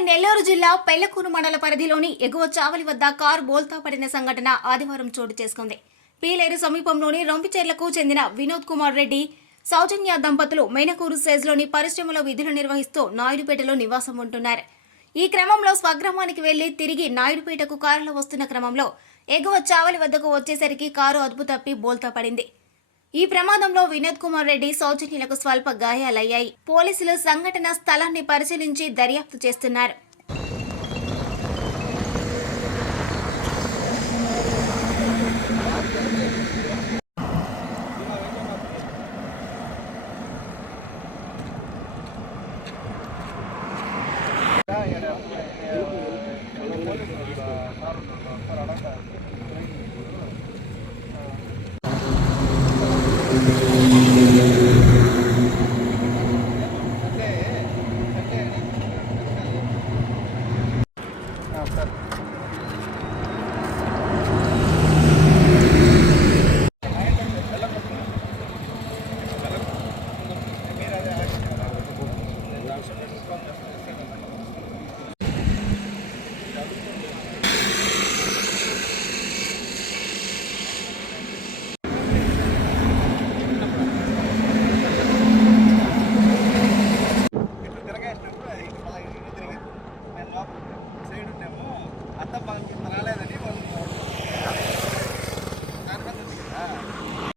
నెల్లూరు జిల్లా పెళ్ళకూరు మండల పరిధిలోని ఎగువ చావలి వద్ద కారు బోల్తా పడిన సంఘటన ఆదివారం చోటు చేసుకుంది. పీలేరు సమీపంలోని రొంపిచెర్లకు చెందిన వినోద్ కుమార్ రెడ్డి సౌజన్య దంపతులు మేనకూరు సేజ్లోని పరిశ్రమలో విధులు నిర్వహిస్తూ నాయుడుపేటలో నివాసం ఉంటున్నారు. ఈ క్రమంలో స్వగ్రామానికి వెళ్ళి తిరిగి నాయుడుపేటకు కారులో వస్తున్న క్రమంలో ఎగువ చావలి వద్దకు వచ్చేసరికి కారు అదుపు తప్పి బోల్తా పడింది. ఈ ప్రమాదంలో వినోద్ కుమార్ రెడ్డి సౌజన్యులకు స్వల్ప గాయాలయ్యాయి. పోలీసులు సంఘటన స్థలాన్ని పరిశీలించి దర్యాప్తు చేస్తున్నారు. Dale.